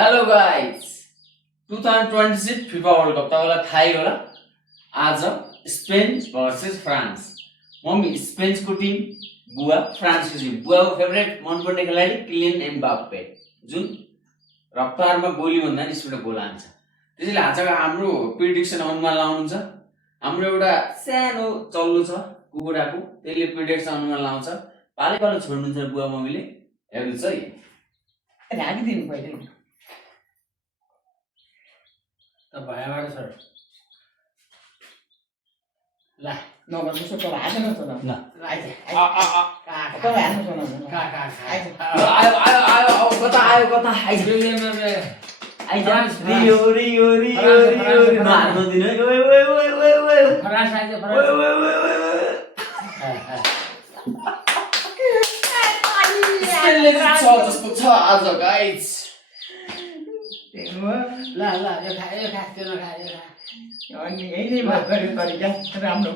Hello guys 2026 FIFA World Cup तपाईलाई थाहै होला आज स्पेन भर्सेस फ्रान्स। मम्मी स्पेनको टिम, बुवा फ्रान्सको टिम। बुवाको फेभरेट मनपर्ने खेलाडी किलियन एम्बाप्पे जुन रफ्तारमा गोली भन्दा नि स्पिडमा गोल हान्छ। त्यसैले आजको हाम्रो प्रिडिक्सन अनुमान लाउनुहुन्छ। हाम्रो एउटा सानो चल्लो छ कुकुराको, त्यसले प्रिडिक्सन अनुमान लाउँछ। पालै पालो छोड्नुहुन्छ बुवा मम्मीले, हेर्नुहोस् है। राखिदिनु पहिले त भएबाट सर ला नगर्नु सो तर हाल्नु न त ल आइज त हाल्नु छ न का आइज आयो आयो आयो कता आयो कता आइज बेलेमा बे आइज रियो रियो रियो रियो मार्नु दिन ओए ओए ओए ओए ओए फ्रान्स आइज ओए फ्रान्स ओए ओए स्पेनले छ जस्तो छ आज गाइस। ल ल यो खा त्यो नखा यो खा अनि यही नै बात गर्यो तरिका राम्रो